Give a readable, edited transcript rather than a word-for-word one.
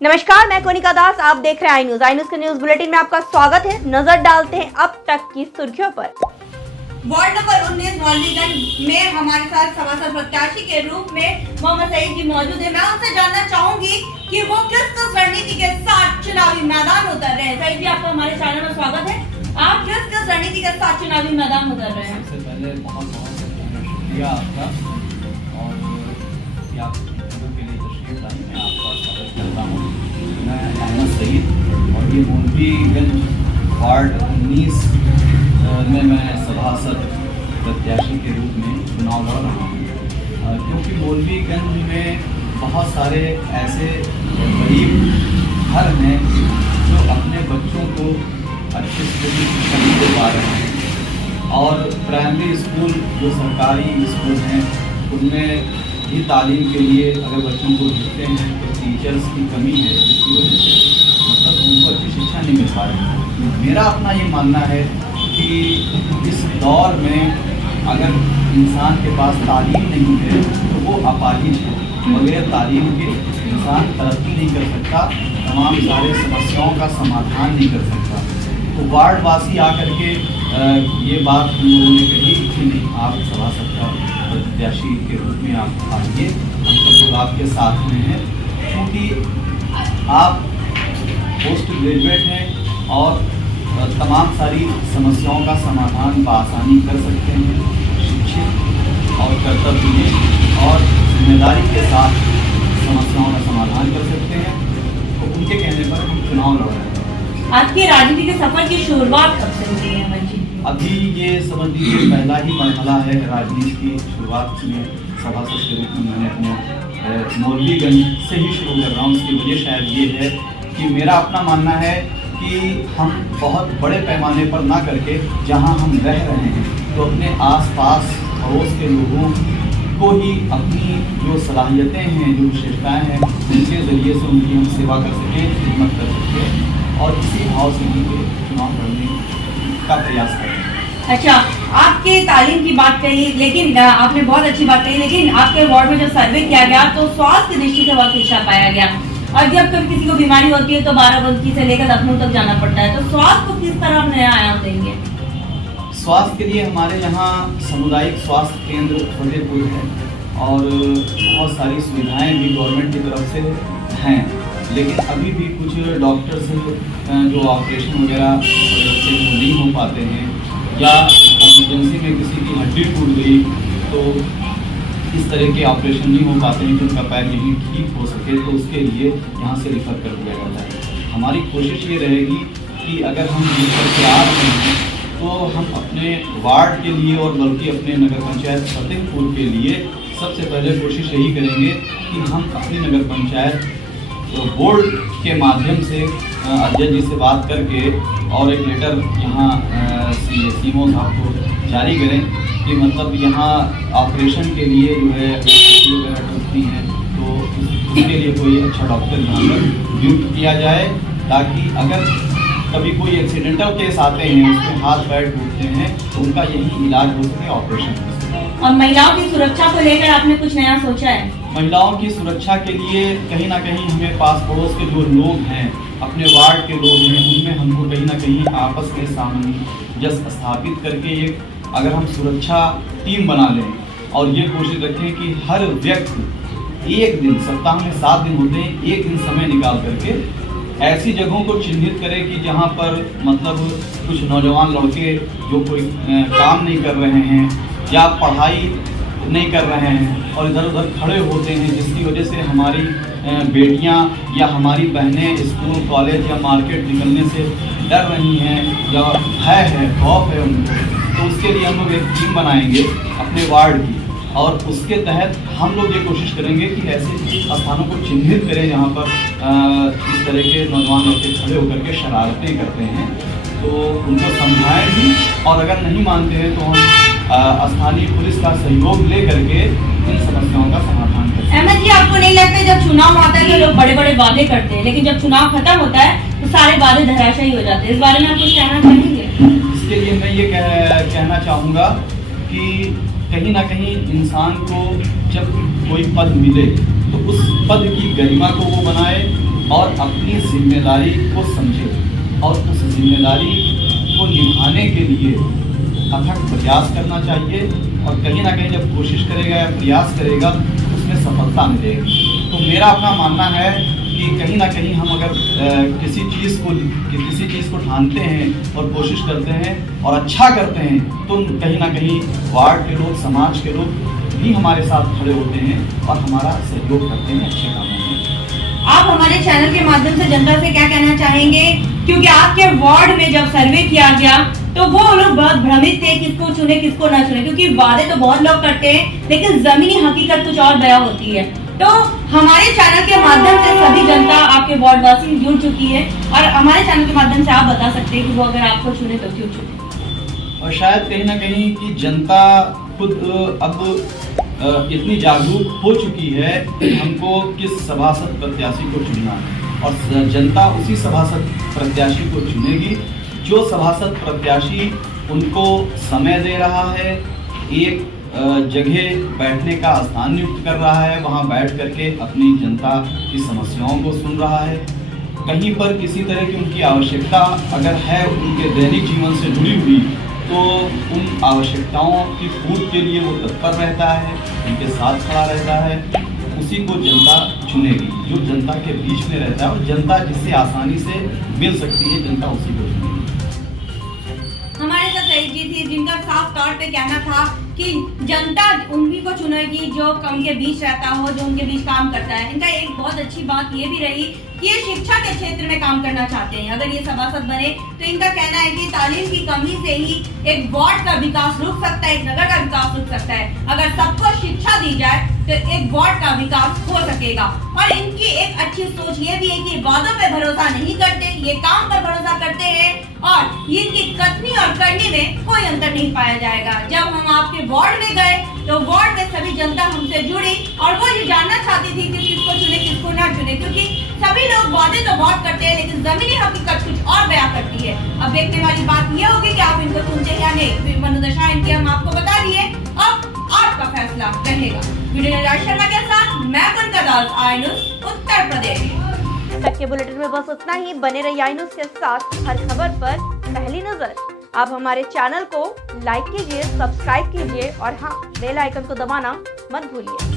नमस्कार, मैं कोनिका दास। आप देख रहे हैं आई न्यूज के न्यूज बुलेटिन में आपका स्वागत है। नजर डालते हैं अब तक की सुर्खियों पर। वार्ड नंबर 19 मौलवीगंज में हमारे साथ सभासद प्रत्याशी के रूप में मोहम्मद सईद जी मौजूद है। मैं उनसे जानना चाहूंगी कि वो किस रणनीति के साथ चुनावी मैदान उतर रहे हैं। सईद जी, आपका हमारे चैनल में स्वागत है। आप किस रणनीति के साथ चुनावी मैदान उतर रहे हैं? सबसे पहले बहुत बहुत शुक्रिया आपका और आप के लिए तशरीफ लाई। मैं आपका स्वागत करता हूँ। मैं मोहम्मद सईद और ये मौलवीगंज वार्ड 19 में मैं सभासद प्रत्याशी के रूप में चुनाव लड़ रहा हूँ, क्योंकि मौलवीगंज में बहुत सारे ऐसे गरीब घर हैं जो अपने बच्चों को अच्छी से शिक्षा नहीं दे पा रहे हैं और प्राइमरी स्कूल जो सरकारी स्कूल हैं उनमें भी तालीम के लिए अगर बच्चों को भेजते हैं तो टीचर्स की कमी है, जिसकी वजह से मतलब उनको अच्छी शिक्षा नहीं मिल पा रही है। मेरा अपना ये मानना है कि इस दौर में अगर इंसान के पास तालीम नहीं है तो वो अपाहिज है। बगैर तालीम के इंसान तरक्की नहीं कर सकता, तमाम सारे समस्याओं का समाधान नहीं कर सकता। तो वार्ड वासी आकर के ये बात हम लोगों ने कही कि नहीं, आप सभासद का प्रत्याशी के रूप में आप आइए, हम सब लोग आपके साथ में हैं, क्योंकि आप पोस्ट ग्रेजुएट हैं और तमाम सारी समस्याओं का समाधान बआसानी कर सकते हैं। शिक्षित और कर्तव्य और जिम्मेदारी के साथ समस्याओं का समाधान कर सकते हैं। तो उनके कहने पर हम चुनाव लड़ रहे हैं। आपके राजनीति के सफर की शुरुआत कब से हुई है? अभी ये समझ लीजिए पहला ही मरहला है राजनीति की शुरुआत में। सभासद के रूप में मैंने अपने मौलवीगंज से ही शुरू कर रहा हूँ। उसकी वजह शायद ये है कि मेरा अपना मानना है कि हम बहुत बड़े पैमाने पर ना करके जहाँ हम रह रहे हैं तो अपने आसपास पड़ोस के लोगों को ही अपनी जो सलाहियतें हैं, जो विशेषताएँ हैं, उनके ज़रिए से उनकी हम सेवा कर सकें, खिदमत कर सकें और इसी भाव से उनके चुनाव लड़ने का प्रयास करें। अच्छा, आपके तालीम की बात कही, लेकिन आपने बहुत अच्छी बात कही, लेकिन आपके वार्ड में जब सर्वे किया गया तो स्वास्थ्य की दृष्टि से बहुत पीछा पाया गया और जब कभी किसी को बीमारी होती है तो बाराबंकी से लेकर लखनऊ तक जाना पड़ता है। तो स्वास्थ्य को किस तरह हम नया आयाम देंगे? स्वास्थ्य के लिए हमारे यहाँ सामुदायिक स्वास्थ्य केंद्र फतेहपुर है और बहुत सारी सुविधाएं भी गवर्नमेंट की तरफ से हैं, लेकिन अभी भी कुछ डॉक्टर्स जो ऑपरेशन वगैरह नहीं हो पाते हैं या इमरजेंसी में किसी की हड्डी टूट गई तो इस तरह के ऑपरेशन नहीं हो पाते हैं कि उनका पैर यहीं ठीक हो सके, तो उसके लिए यहाँ से रिफ़र कर दिया जाता है। हमारी कोशिश ये रहेगी कि अगर हम रिफ़र के आ रहे हैं तो हम अपने वार्ड के लिए और बल्कि अपने नगर पंचायत फतेहपुर के लिए सबसे पहले कोशिश यही करेंगे कि हम अपनी नगर पंचायत बोर्ड के माध्यम से अध्यक्ष जी से बात करके और एक लेटर यहाँ सीएमओ साहब को जारी करें कि मतलब यहाँ ऑपरेशन के लिए जो है वगैरह टूटती हैं तो उसके लिए कोई अच्छा डॉक्टर यहाँ पर नियुक्त किया जाए, ताकि अगर कभी कोई एक्सीडेंटल केस आते हैं, उसके हाथ पैर टूटते हैं तो उनका यही इलाज हो सके, ऑपरेशन। और महिलाओं की सुरक्षा को लेकर आपने कुछ नया सोचा है? महिलाओं की सुरक्षा के लिए कहीं ना कहीं हमें पास पड़ोस के जो लोग हैं, अपने वार्ड के लोग हैं, उनमें हमको कहीं ना कहीं आपस में सामंजस्य स्थापित करके एक अगर हम सुरक्षा टीम बना लें और ये कोशिश रखें कि हर व्यक्ति एक दिन, सप्ताह में 7 दिन होते हैं, एक दिन समय निकाल करके ऐसी जगहों को चिन्हित करें कि जहाँ पर मतलब कुछ नौजवान लड़के जो कोई काम नहीं कर रहे हैं या पढ़ाई नहीं कर रहे हैं और इधर उधर खड़े होते हैं, जिसकी वजह से हमारी बेटियां या हमारी बहनें स्कूल कॉलेज या मार्केट निकलने से डर रही हैं या भय है, खौफ है उनको। तो उसके लिए हम लोग एक टीम बनाएंगे अपने वार्ड की और उसके तहत हम लोग ये कोशिश करेंगे कि ऐसे स्थानों को चिन्हित करें जहाँ पर इस तरह के नौजवान लड़के खड़े होकर के शरारतें करते हैं, तो उनको समझाएं भी और अगर नहीं मानते हैं तो हम स्थानीय पुलिस का सहयोग ले करके इन समस्याओं का समाधान करें। अहमद जी, आपको नहीं लगता जब चुनाव आता है तो लोग बड़े बड़े वादे करते हैं, लेकिन जब चुनाव खत्म होता है तो सारे वादे धराशायी हो जाते हैं? इस बारे में आप कुछ कहना चाहेंगे? इसके लिए मैं ये कहना चाहूँगा कि कहीं ना कहीं इंसान को जब कोई पद मिले तो उस पद की गरिमा को वो बनाए, और अपनी जिम्मेदारी को समझे और उस जिम्मेदारी को निभाने के लिए अथक प्रयास करना चाहिए। और कहीं ना कहीं जब कोशिश करेगा या प्रयास करेगा उसमें सफलता मिलेगी। तो मेरा अपना मानना है कि कहीं ना कहीं हम अगर किसी चीज़ को ठानते हैं और कोशिश करते हैं और अच्छा करते हैं तो कहीं ना कहीं वार्ड के लोग, समाज के लोग भी हमारे साथ खड़े होते हैं और हमारा सहयोग करते हैं अच्छे कामों में। आप हमारे चैनल के माध्यम से जनता से क्या कहना चाहेंगे, क्योंकि आपके वार्ड में जब सर्वे किया गया तो वो लोग बहुत भ्रमित थे किसको चुने किसको ना चुने, क्योंकि वादे तो बहुत लोग करते हैं लेकिन जमीनी हकीकत कुछ और बयां होती है। तो हमारे चैनल के माध्यम से सभी जनता आपके वार्ड वासी जुड़ चुकी है और हमारे चैनल के माध्यम से आप बता सकते हैं कि वो अगर आपको चुने तो क्यों चुने। और शायद कहीं ना कहीं कि जनता खुद अब इतनी जागरूक हो चुकी है कि हमको किस सभासद प्रत्याशी को चुनना है और जनता उसी सभासद प्रत्याशी को चुनेगी जो सभासद प्रत्याशी उनको समय दे रहा है, एक जगह बैठने का स्थान नियुक्त कर रहा है, वहाँ बैठ करके अपनी जनता की समस्याओं को सुन रहा है। कहीं पर किसी तरह की उनकी आवश्यकता अगर है उनके दैनिक जीवन से जुड़ी हुई तो उन आवश्यकताओं की पूर्ति के लिए वो तत्पर रहता है, उनके साथ खड़ा रहता है। उसी को जनता चुनेगी जो जनता के बीच में रहता है और जनता जिससे आसानी से मिल सकती है, जनता उसी को चुनेगी। हमारे साथ शहीद जी थी जिनका साफ तौर पे कहना था कि जनता उन्हीं को चुनेगी जो उनके बीच रहता हो, जो उनके बीच काम करता है। इनका एक बहुत अच्छी बात ये भी रही कि ये शिक्षा के क्षेत्र में काम करना चाहते हैं। अगर ये सभासद बने तो इनका कहना है कि तालीम की कमी से ही एक वार्ड का विकास रुक सकता है, एक नगर का विकास रुक सकता है। अगर सबको शिक्षा दी जाए तो एक वार्ड का विकास हो सकेगा। और इनकी एक अच्छी सोच ये भी है कि वादों पे भरोसा नहीं करते, ये काम पर भरोसा करते हैं और इनकी कथनी और करनी में कोई अंतर नहीं पाया जाएगा। जब हम आपके वार्ड में गए तो वार्ड में सभी जनता हमसे जुड़ी और वो ये जानना चाहती थी कि किसको चुने किसको ना चुने, क्योंकि सभी लोग वादे तो बहुत करते हैं लेकिन जमीनी हकीकत कुछ और बयां करती है। अब देखने वाली बात ये होगी कि आप इनको चुनते हैं या नहीं। मनोदशा इनकी हम आपको बता दिए, अब आपका फैसला रहेगा। वीडियो में राज शर्मा के साथ मैं बनकर दास, आई न्यूज़ उत्तर प्रदेश। तक के बुलेटिन में बस उतना ही। बने रहिए आई न्यूज़ के साथ, हर खबर पर पहली नजर। आप हमारे चैनल को लाइक कीजिए, सब्सक्राइब कीजिए और हाँ, बेल आइकन को दबाना मत भूलिए।